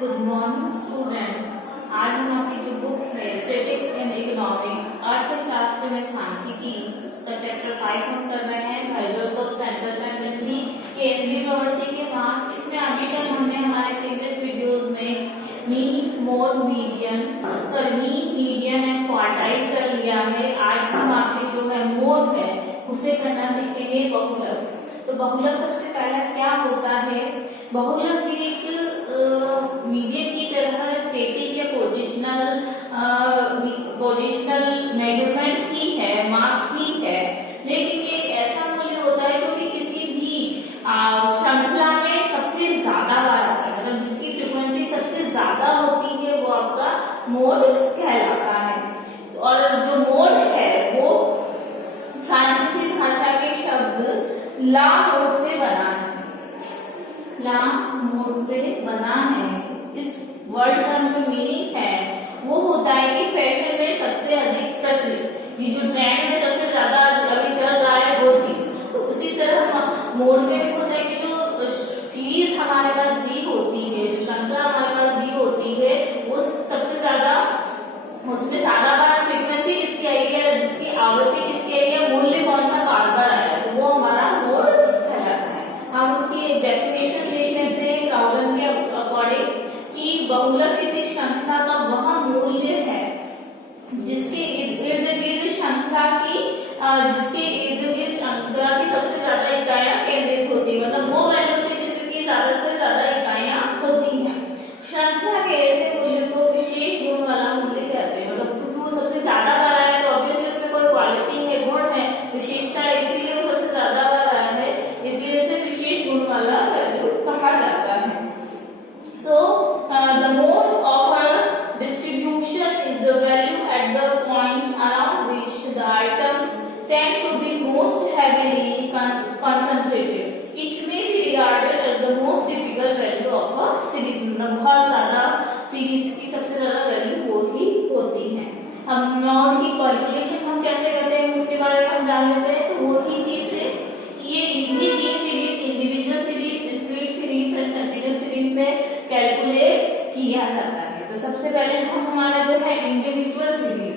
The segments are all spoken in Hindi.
Good morning students. आज हम आपकी जो बुक है स्टैटिस्टिक्स एंड इकोनॉमिक्स अर्थशास्त्र में सांख्यिकी उसका चैप्टर 5 हम कर रहे हैं मेजर्स ऑफ सेंट्रल टेंडेंसी केंद्रीय प्रवृत्ति के माप। इसमें अभी तक हमने हमारे प्रीवियस वीडियोस में mean mode median and quartile कर लिया है। आज हम आपके जो है मोड है उसे करना सीखेंगे बहुलक। तो बहुलक सबसे पहला क्या होता है? बहुलक एक मीडियन की तरह स्टैटिक या पोजिशनल मेजरमेंट ही है, माप ही है, लेकिन एक ऐसा मूल्य होता है जो कि किसी भी श्रृंखला में सबसे ज्यादा बार आता है, मतलब जिसकी फ्रीक्वेंसी सबसे ज्यादा होती है वो आपका मोड कहलाता है। और जो मोड है वो फ्रांसीसी भाषा के शब्द ला मोड से बना है, ला मोड से बना है। इस वर्ड का जो मीनिंग है वो होता है कि फैशन में सबसे अधिक प्रचलित, ये जो ट्रेंड में सबसे ज्यादा अभी चल रहा है वो चीज। तो उसी तरह मोड में भी होता है कि जो सीरीज हमारे पास दी होती है, जो श्रृंखला हमारे पास दी होती है, वो सबसे ज्यादा उसमें ज्यादा बार फ्रीक्वेंसी किसकी आएगी या जिसकी आवृत्ति किसकी आएगी या मूल्य कौन सा बार बार आएगा, तो वो हमारा मोड कहलाता है। हम उसकी एक डेफिनेशन ले लेते हैं क्राउडन के अकॉर्डिंग कि बहुलक किसी श्रृंखला का वह मूल्य है जिसके इर्द गिर्द श्रृंखला की सबसे ज्यादा इकाइयां केंद्रित होती है, मतलब वो वैल्यू होती है जिसकी ज्यादा से ज्यादा इकाइयां होती हैं। श्रृंखला के ऐसे मूल्य को विशेष गुण वाला मूल्य कहते हैं, मतलब क्योंकि वो सबसे ज्यादा बार आया है तो ऑब्वियसली उसमें कोई क्वालिटी है, गुण है, विशेषता है, इसीलिए वो सबसे ज्यादा बार आया है, इसलिए उसे विशेष गुण वाला वैल्यू कहा जाता है। So the mode of a distribution is the value at the point around which the item tend to be most heavily concentrated. It may be regarded as the most typical value of a series. मतलब बहुत ज्यादा सीरीज की सबसे ज्यादा वैल्यू वो ही होती है। अब नोड की कैलकुलेशन हम कैसे करते हैं उसके बारे में हम जान लेते हैं। तो वो ही चीज है कि ये इनकी तीन series, individual series, discrete series and continuous series में कैलकुलेट किया जाता है। तो सबसे पहले हम हमारा जो है इंडिविजुअल सीरीज,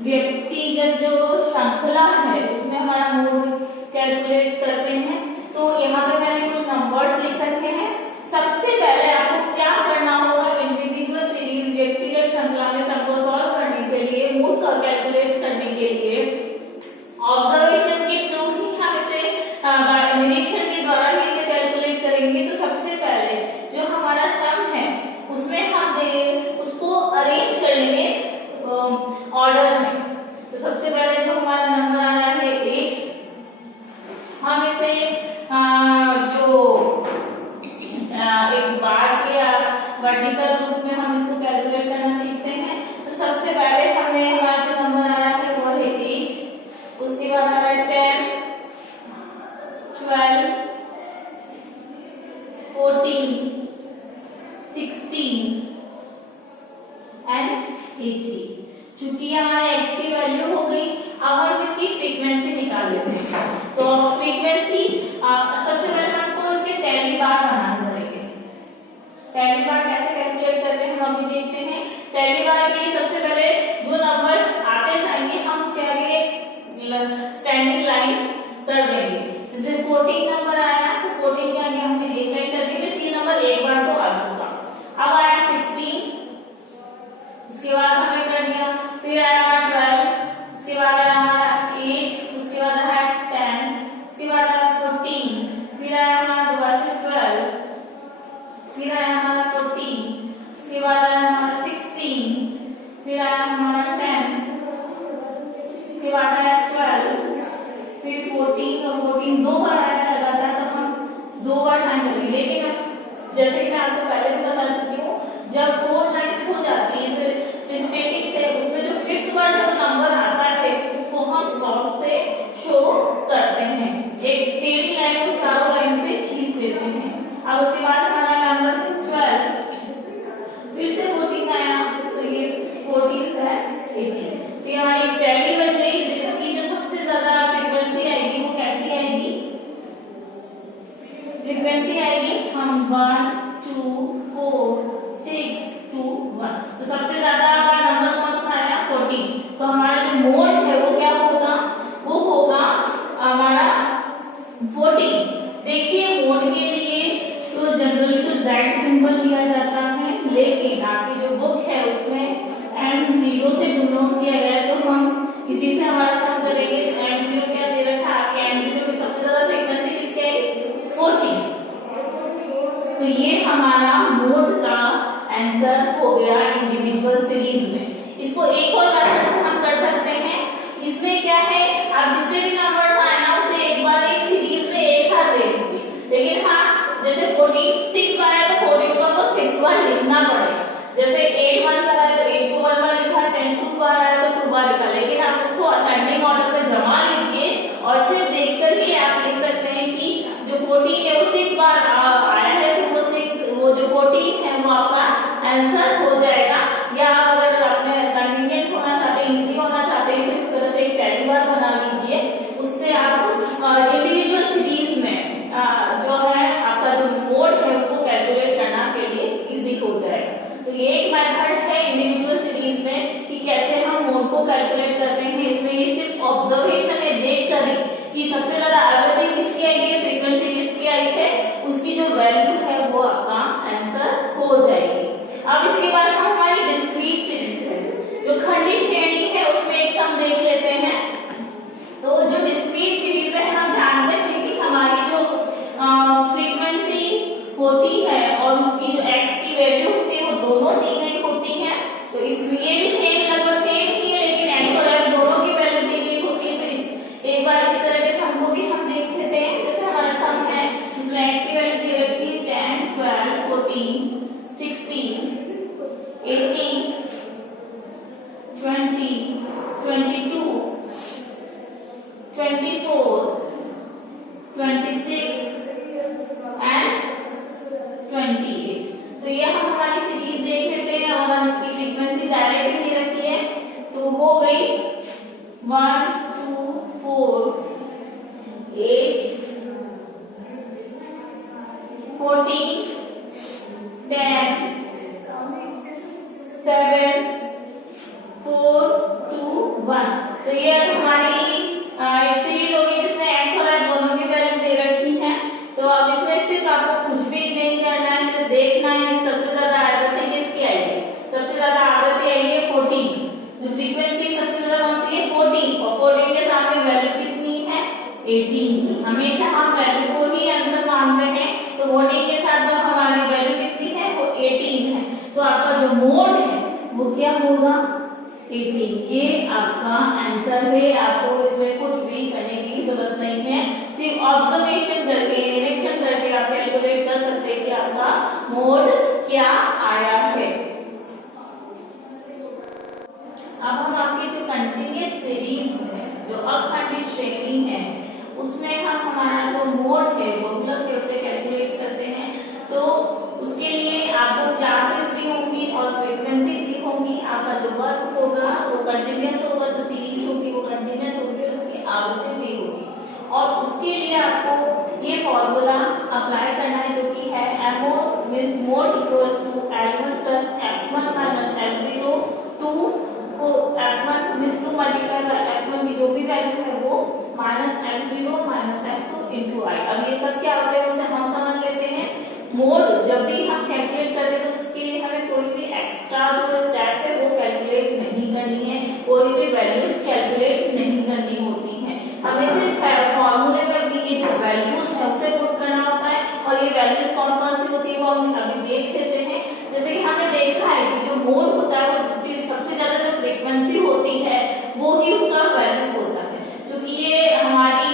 व्यक्तिगत जो श्रृंखला है उसमें हमारा मोड कैलकुलेट करते हैं। तो यहाँ पे मैंने कुछ नंबर्स लिख रखे हैं। सबसे पहले आपको क्या करना होगा, इंडिविजुअल सीरीज व्यक्तिगत श्रृंखला में सबको सॉल्व करने के लिए, मोड का कैलकुलेट करने के लिए ऑब्जर्वेशन के थ्रू ही हम इसे निरीक्षण के द्वारा ही इसे कैलकुलेट करेंगे। तो सबसे पहले जो हमारा सम है उसमें हम उसको अरेंज कर लेंगे ऑर्डर में। तो सबसे पहले जो हमारा नंबर आ रहा है 8, हम इसे एक बार के वर्टिकल रूप में हम इसको कैलकुलेट करना सीखते हैं। तो सबसे पहले हमें हमारा जो नंबर आ रहा है वो है 8, उसके बाद आ रहा है 10, 12, 14, 16 एंड 80। चूंकि हमारे x की वैल्यू हो गई, अब हम इसकी फ्रीक्वेंसी निकाल लेते हैं। तो फ्रीक्वेंसी सबसे पहले हमको इसके टैली बार बनाना पड़ेगा। टैली बार कैसे कैलकुलेट करते हैं हम अभी देखते हैं। टैली बार के लिए सबसे पहले जो नंबर्स आते जाएंगे हम उसके आगे स्टैंडिंग लाइन कर देंगे। जैसे 14 नंबर आया तो 14 के आगे हमने एक लाइन कर दी, तो ये नंबर एक बार तो आ चुका। अब आया 16, उसके बाद हमने कर दिया, फिर आया हमारा 12, उसके बाद आया हमारा 8, उसके बाद आया 10, उसके बाद आया 14, फिर आया हमारा दोबारा से 12, फिर आया हमारा 14, उसके बाद आया हमारा 16, फिर आया हमारा 10, उसके बाद आया 12, फिर 14 और 14 दो बार आया लगातार, तो हम दो बार साइन करेंगे। लेकिन जैसे कि मैं आपको पहले भी बता चुकी हूँ, जब 4 लाइन्स हो जाती है तो स्टैटिक्स है उसमें जो 5th बार जब नंबर आता है उसको हम क्रॉस से शो करते हैं, एक टेढ़ी लाइन को चारों लाइन्स पे खींच देते हैं। अब उसके बाद हमारा नंबर 12, फिर से 14 आया तो ये 14 है 18। तो ये हमारी टैली बन गई। इसकी जो सबसे ज्यादा फ्रीक्वेंसी आएगी वो कैसी आएगी? फ्रीक्वेंसी आएगी हम 1, 2, 4, 6, तो सबसे ज्यादा नंबर कौन सा आया 14। तो हमारा जो मोड है वो क्या होगा, वो होगा हमारा 14। देखिए मोड के लिए तो जनरली तो Z सिंबल लिया जाता है, लेकिन आपकी जो बुक है उसमें M0 से डिनोट किया गया है, तो हम इसी से हमारा सम करेंगे। तो M0 क्या दे रखा है आपके, M0 की सबसे ज्यादा फ्रीक्वेंसी किसकी आई 14। तो ये हमारा मोड का आंसर हो गया इंडिविजुअल सीरीज में। इसको एक और मेथड से हम कर सकते हैं। इसमें क्या है, आप जितने भी नंबर्स आए ना उसे एक बार एक सीरीज में एक साथ दे दीजिए, लेकिन हाँ जैसे 14 6 बार है तो 14 को आपको 6 बार लिखना पड़ेगा। जैसे 8 1 बार है तो 8 को 1 बार लिखा, 10 2 बार है तो 2 बार लिखा, लेकिन आप इसको असेंडिंग ऑर्डर में जमा लीजिए और सिर्फ देखकर ही आप लिख सकते हैं कि जो 14 है वो 6 बार आया है, तो वो जो 14 है वो आपका आंसर हो जाएगा। या अगर आपने कन्वीनियंट होना चाहते हैं, इजी होना चाहते हैं, तो इस तरह से एक पहली बार बना लीजिए, उससे आप इंडिविजुअल सीरीज में जो है आपका जो मोड है उसको कैलकुलेट करना के लिए इजी हो जाएगा। तो ये एक मेथड है इंडिविजुअल सीरीज में कि कैसे हम मोड को कैलकुलेट करते हैं। इसमें ये सिर्फ ऑब्जर्वेशन है, देख कर कि सबसे ज्यादा आवृत्ति किसकी आई है, फ्रीक्वेंसी किसकी आई है, उसकी जो वैल्यू है वो आपका आंसर हो जाएगी। अब इसके बाद हम हमारी डिस्क्रीट सीरीज है, जो खंडित श्रेणी है, उसमें एक सम देख लेते हैं। तो जो डिस्क्रीट सीरीज है हम जानते हैं कि हमारी जो फ्रीक्वेंसी होती है और उसकी जो x की वैल्यू होती है वो दोनों दी गई होती है। तो इसलिए भी सेम लगभग सेम ही है, लेकिन x और f दोनों की वैल्यू दी गई होती है। तो एक बार इस तरह के सम को भी हम देख लेते हैं। जैसे हमारा सम है जिसमें x की वैल्यू दे रखी है 10 12 14 16 18 20 22 24 26 एंड 28। तो ये हम हमारी सीरीज देख लेते हैं और हम इसकी फ्रीक्वेंसी डायरेक्ट दे रखी है, तो हो गई 1 2 4 8 14 10 7 4 2 1। तो ये हमारी एक सीरीज होगी जिसमें x और y दोनों की वैल्यू दे रखी है। तो अब इसमें सिर्फ आपको कुछ भी नहीं करना है, सिर्फ देखना है कि सबसे ज्यादा आवृत्ति किसकी आई है। सबसे ज्यादा आवृत्ति आई है 14, जो फ्रीक्वेंसी सबसे ज्यादा कौन सी है 14, और 14 के सामने वैल्यू कितनी है 18 की। हमेशा हम वैल्यू को ही आंसर मानते हैं, तो 14 के साथ जो हमारी वैल्यू कितनी है वो 18 है। तो आपका जो मोड है वो क्या होगा 18। ये आपका आंसर है, आपको इसमें कुछ भी करने की जरूरत नहीं है, सिर्फ ऑब्जर्वेशन करके निरीक्षण करके आप कैलकुलेट कर सकते हैं कि आपका मोड क्या आया है। अब हम आपकी जो कंटिन्यूअस सीरीज है, जो अखंडित श्रेणी है, उसमें हम हमारा जो मोड है बहुलक है उसे कैलकुलेट करते हैं। तो उसके लिए आपको क्लासेस दी होंगी और फ्रीक्वेंसी दी होंगी। आपका जो वर्क होगा वो कंटिन्यूअस होगा, जो सीरीज होगी वो कंटिन्यूअस होगी और उसकी आवृत्ति दी होगी। और उसके लिए आपको ये फॉर्मूला अप्लाई करना है जो कि है MO means mode equals to L1 plus F1 minus F0 two F1 means 2 multiply by F1 की जो भी वैल्यू है वो minus F0 minus F2 into I। अब ये सब क्या होता है उसे हम समझ लेते हैं। मोड जब भी हम कैलकुलेट करते हैं तो उसके लिए हमें कोई भी एक्स्ट्रा जो स्टेप है वो कैलकुलेट नहीं करनी है, कोई भी वैल्यूज कैलकुलेट नहीं करनी होती है। हमें सिर्फ फॉर्मूले पर भी ये जो वैल्यूज है उसे पुट करना होता है, और ये वैल्यूज कौन कौन सी होती है वो हम अभी देख लेते हैं। जैसे कि हमने देखा है कि जो मोड होता है वो सबसे ज्यादा जो फ्रीक्वेंसी होती है वो ही उसका वैल्यू होता है। क्योंकि ये हमारी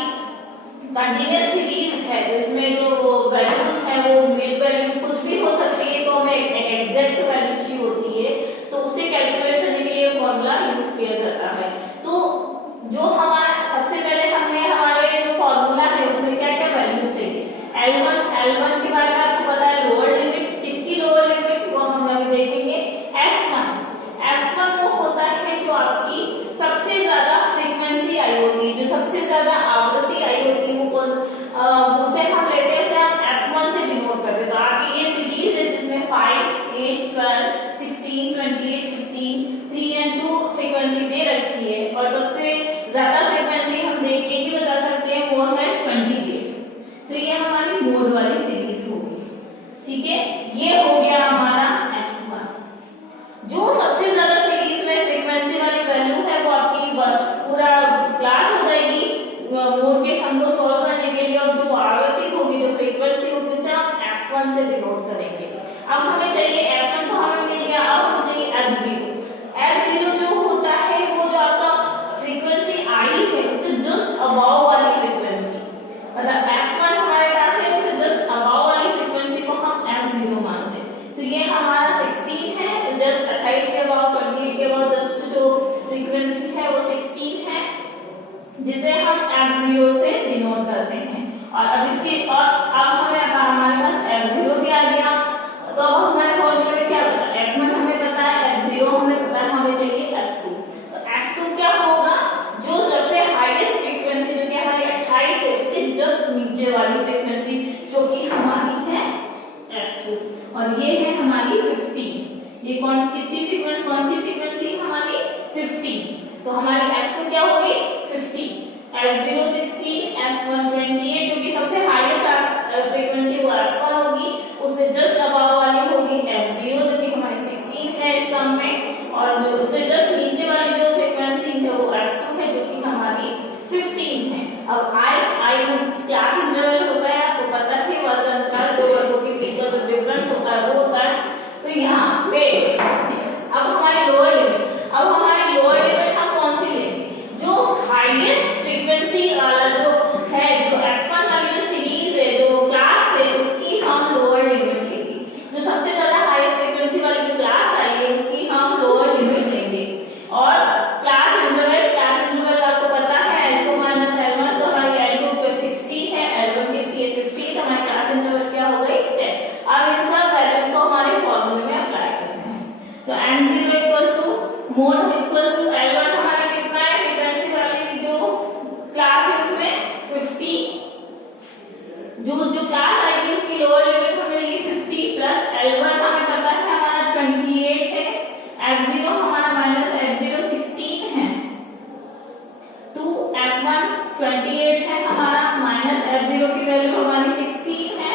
कंटिन्यूअस सीरीज है तो इसमें जो वैल्यूज है वो मिड वैल्यूज कुछ भी हो सकती है, तो हमें एग्जैक्ट वैल्यू चाहिए होती है, तो उसे कैलकुलेट करने के लिए फॉर्मूला यूज किया जाता है। तो जो हमारा सबसे पहले हमने हमारे जो फॉर्मूला है उसमें क्या क्या वैल्यूज चाहिए। L1 के बारे में आपको पता है, लोअर लिमिट, किसकी लोअर लिमिट वो हम अभी देखेंगे। F1 वो होता है जो आपकी सबसे ज्यादा फ्रीक्वेंसी आई होती है, जो सबसे ज्यादा आवृत्ति आई होती है वो मोड वाली सीरीज होगी। ठीक है, ये हो गया हमारा F1। जो सबसे ज्यादा सीरीज में फ्रीक्वेंसी वाली वैल्यू है वो आपकी पूरा क्लास हो जाएगी मोड के सम को सॉल्व करने के लिए, और जो आवृत्ति होगी, जो फ्रीक्वेंसी होगी, उसे हम F1 से डिनोट करेंगे। अब हमें चाहिए F1 तो हमें मिल गया, अब हमें चाहिए F0। F0 जो होता है वो जो आपका फ्रीक्वेंसी आई है उससे जस्ट अबाव वाली फ्रीक्वेंसी, मतलब F1 हमारे पास है, उससे जस्ट अबाव वाली फ्रीक्वेंसी को हम F0 मानते हैं। तो ये हमारा 16 है, जस्ट 28 के अबाव, 28 के अबाव जस्ट जो फ्रीक्वेंसी है वो 16 है, जिसे हम F0 से डिनोट करते हैं। और अब इसके और अब हमें हमारे पास F0 भी आ गया, तो अब हमारे फॉर्मूले में क्या बचा, F1 हमें पता है, F0 हमें पता है, हमें चाहिए F2। तो F2 क्या होगा, जो सबसे हाईएस्ट फ्रीक्वेंसी जो कि हमारी 28 है उसके जस्ट नीचे वाली फ्रीक्वेंसी जो कि हमारी है F2, और ये है हमारी 50। ये कौन सी फ्रीक्वेंसी हमारी 50। तो हमारी F2 क्या होगी 50, F0 16, F1 28, जो कि सबसे हाईएस्ट फ्रीक्वेंसी वो F1 होगी, उससे जस्ट अबव वाली होगी F0 जो कि हमारी 16 है इस सम में, और जो उससे जस्ट नीचे वाली जो फ्रीक्वेंसी है वो F2 है जो कि हमारी 15 है। अब I क्लास इंटरवल होता है, आपको पता है, वर्ग अंतराल दो वर्गों के बीच का जो डिफरेंस होता है वो होता है। तो यहाँ पे अब हमारी लोअर लिमिट हम कौन सी लेंगे, जो हाईएस्ट फ्रीक्वेंसी वाला जो है, जो F1 वाली जो सीरीज है, जो क्लास है, उसकी हम लोअर लिमिट लेंगे। जो सबसे ज्यादा हाईएस्ट फ्रीक्वेंसी वाली जो क्लास आई है उसकी हम लोअर लिमिट लेंगे। और क्लास इंटरवल आपको पता है L2 माइनस L1, तो हमारी L2 को 60 है, L1 कितनी है 50, तो हमारी क्लास इंटरवल क्या हो गई 10। अब इन सब वैल्यूज को हमारे फॉर्मूले में अप्लाई करते हैं। तो M0 equals to mode equals to L1 हमारा कितना है, फ्रीक्वेंसी वाली की जो क्लास है उसमें 50, जो क्लास आएगी उसकी लोअर लिमिट हमें ली 50 प्लस L1 हमें पता है हमारा 28 है, F0 हमारा माइनस F0 16 है, 2 F1 28 है हमारा, माइनस F0 की वैल्यू हमारी 16 है,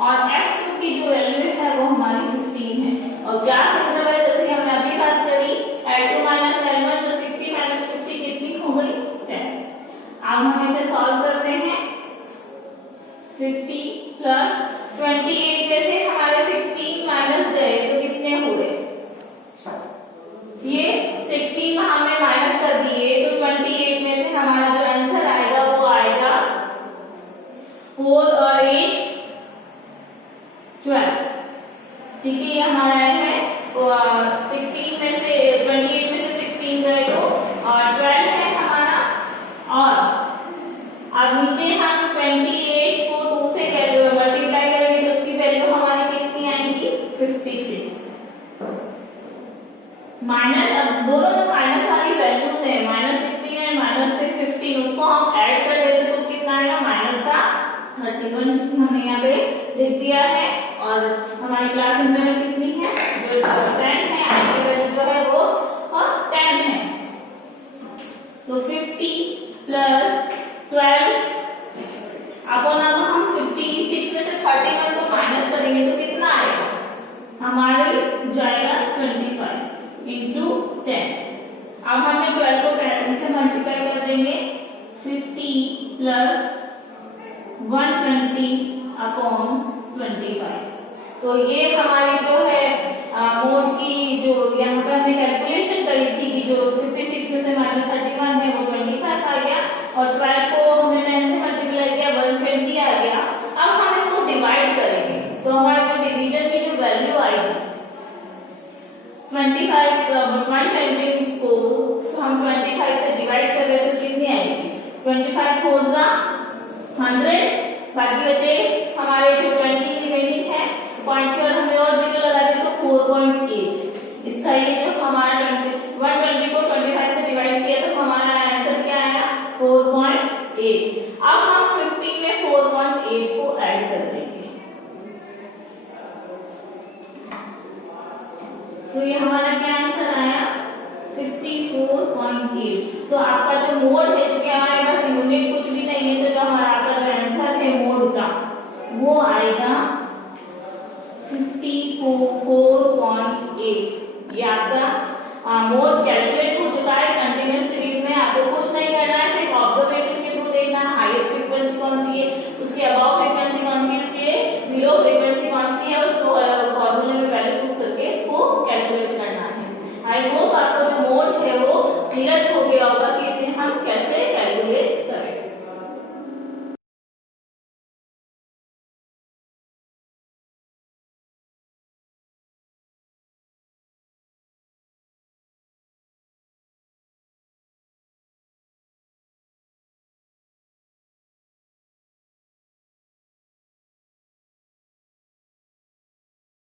और F2 की जो वैल्यू है वो हमारी 15 है। और क्लास इंटरवल जैसे हमने अभी बात करी, L2 माइनस L1 जो 60 माइनस 50 कितनी हो गई 10। अब हम इसे सॉल्व करते हैं, 50 प्लस 28 में से हमारे 16 माइनस गए तो कितने हुए, ये 16 हमने माइनस कर दिए, तो 28 में से हमारा जो आंसर आएगा वो आएगा 4 और 8 12। ठीक है, ये हमारा है 16 में से 28 में से 16 गए तो 12 है हमारा, और अब नीचे हम 28 को 2 से मल्टीप्लाई करेंगे तो उसकी वैल्यू हमारी कितनी आएगी 56 माइनस। अब दोनों जो माइनस वाली वैल्यूज है -16 एंड -615, उसको हम ऐड कर देते तो कितना आएगा माइनस का 31, जो कि हमने यहाँ पे लिख दिया है। और हमारी क्लास इंटरवल कितनी है, जो 10 है, आई की वैल्यू जो है वो 10 है। तो 50 प्लस 12 अपन अब हम 56 में से 31 को माइनस करेंगे तो कितना आएगा, हमारे जाएगा 25 इंटू 10। अब हमने 12 को 30 से मल्टीप्लाई कर देंगे, 50 प्लस 120 अपॉन 25। तो ये हमारी जो है मोड की जो यहाँ पे हमने कैलकुलेशन करी थी कि जो 56 में से -31 है वो 25 आ गया, और 12 को हमने 9 से मल्टीप्लाई किया 120 आ गया। अब हम इसको डिवाइड करेंगे तो हमारी जो डिवीजन की जो वैल्यू आएगी 120 को हम 25 से डिवाइड कर रहे तो कितनी आएगी, 25 4 100, बाकी बचे हमारे जो 20 रिमेनिंग है, पॉइंट्स के बाद हमने और जीरो लगा दिया तो 4.8। इसका ये जो हमारा 120 को 25 से डिवाइड किया तो हमारा आंसर क्या आया 4.8। अब हम 50 में 4.8 को ऐड कर देंगे, तो ये हमारा क्या आंसर आया 54.8। तो आपका जो मोड है, जो कि हमारे पास यूनिट कुछ भी नहीं है, तो जो हमारा आपका जो आंसर है मोड का वो आएगा 54.8। ये आपका मोड कैलकुलेट हो चुका है कंटिन्यूअस सीरीज में। आपको कुछ नहीं करना है, सिर्फ ऑब्जर्वेशन के थ्रू देखना है हाईएस्ट फ्रीक्वेंसी कौन सी है, उसके अबाव